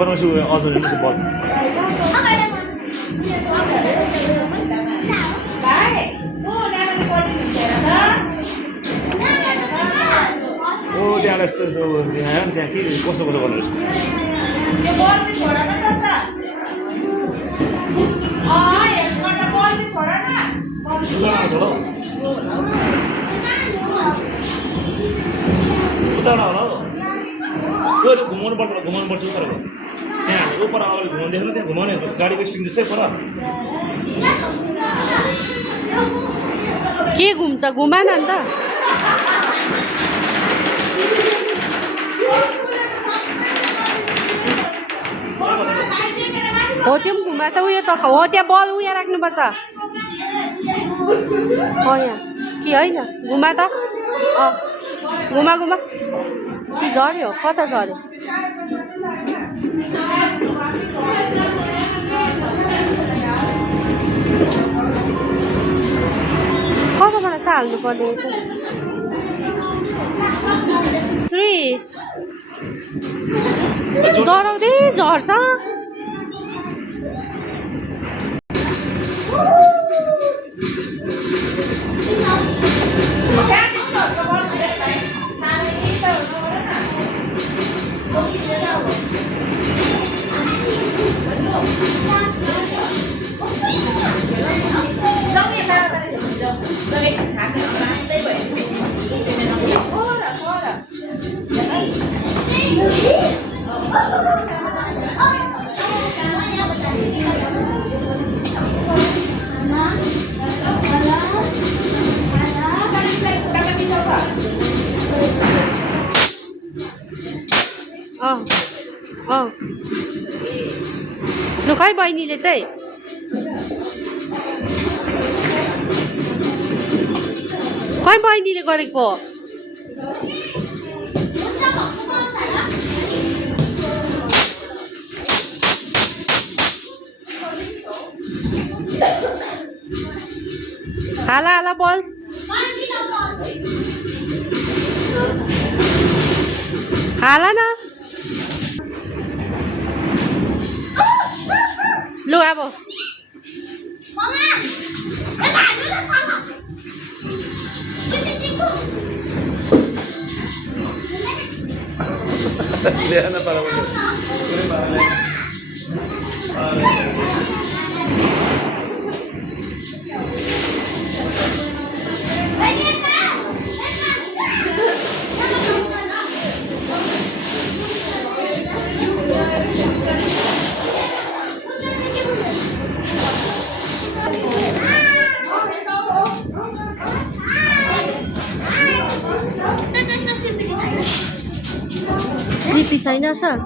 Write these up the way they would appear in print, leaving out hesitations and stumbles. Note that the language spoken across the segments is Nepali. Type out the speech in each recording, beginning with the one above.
परमेश्वर अझ हेर्नुहोस् बल ओ त्यहाँ यस्तो त्यहाँ के कसो कसो गर्नुहोस् उता होला त्यो घुमाउनुपर्छ उताको त्यहाँ उपर अगाडि घुमाउनु देख्नु त्यहाँ घुमाउने गाडीको स्टिङ जस्तै पर के घुम्छ घुमा न अन्त हो त्यो पनि घुमा त उयो चक्का हो त्यहाँ बल उयो राख्नुपर्छ हो यहाँ कि होइन घुमा त घुमा घुमा कि झऱ्यो कता झऱ्यो कताबाट चाहिँ हाल्नु पर्ने डराउँदै झर्छ लु खै बहिनीले चाहिँ खै बहिनीले गरेको हाला हाला बोल हाला न लु अब स्लिपी छैन सर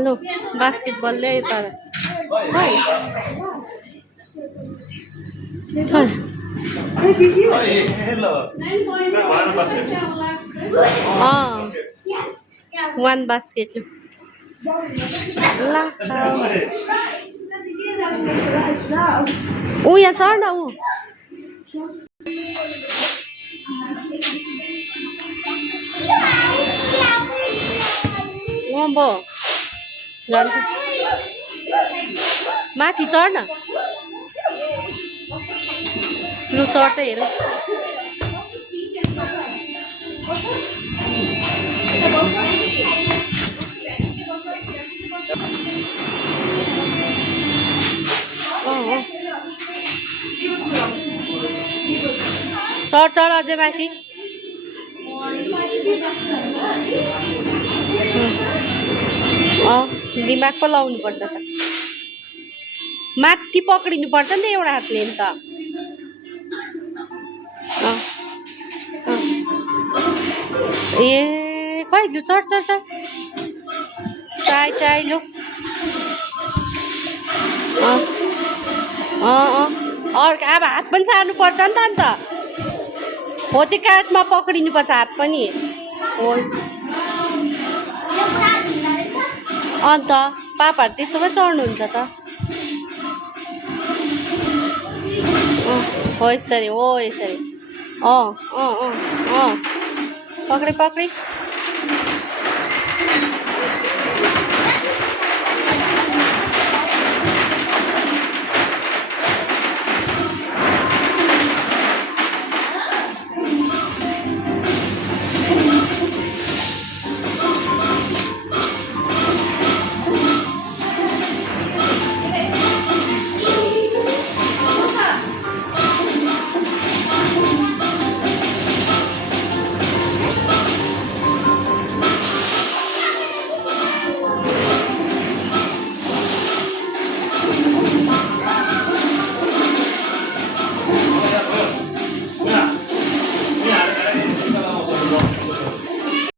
लु बास्केटबल ल्यायो तर वान बास्केट ऊ यहाँ चढ न ऊ माथि चढ न लु चढ्छ हेर चढ चढ अझै माथि दिमाग पो लाउनु पर्छ त माथि पक्रिनु पर्छ नि त एउटा हातले नि त ए खै लु चढ चढ चढ ट्राई ट्राई लु अर्को अब हात पनि सार्नु पर्छ नि त अन्त हो त्यो काठमा पक्रिनु पर्छ हात पनि होस् अन्त पापाहरू त्यस्तोमै चढ्नुहुन्छ त हो यसरी हो यसरी पक्री